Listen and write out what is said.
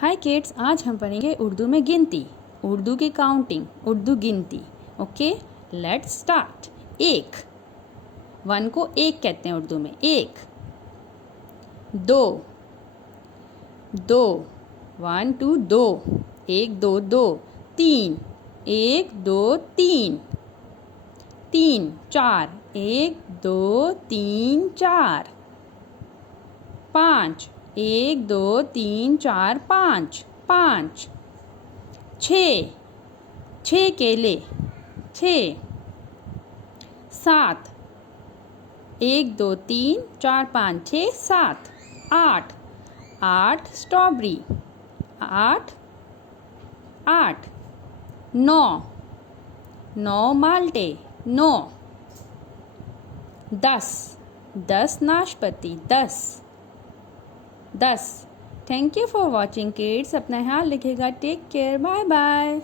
हाय kids, आज हम पढ़ेंगे उर्दू में गिनती, उर्दू की काउंटिंग, उर्दू गिनती। Okay, let's start. एक, वन को एक कहते हैं उर्दू में। एक, दो, दो, वन टू दो, एक दो दो। तीन, एक दो तीन, तीन। चार, एक दो तीन चार। पाँच, एक दो तीन चार पाँच, पाँच। छः, छः केले, छः। सात, एक दो तीन चार पाँच छः सात। आठ, आठ स्ट्रॉबेरी, आठ, आठ। नौ, नौ माल्टे, नौ। दस, दस नाशपाती, दस, दस। Thank you for watching kids. अपना ख्याल रखिएगा। Take care, bye bye.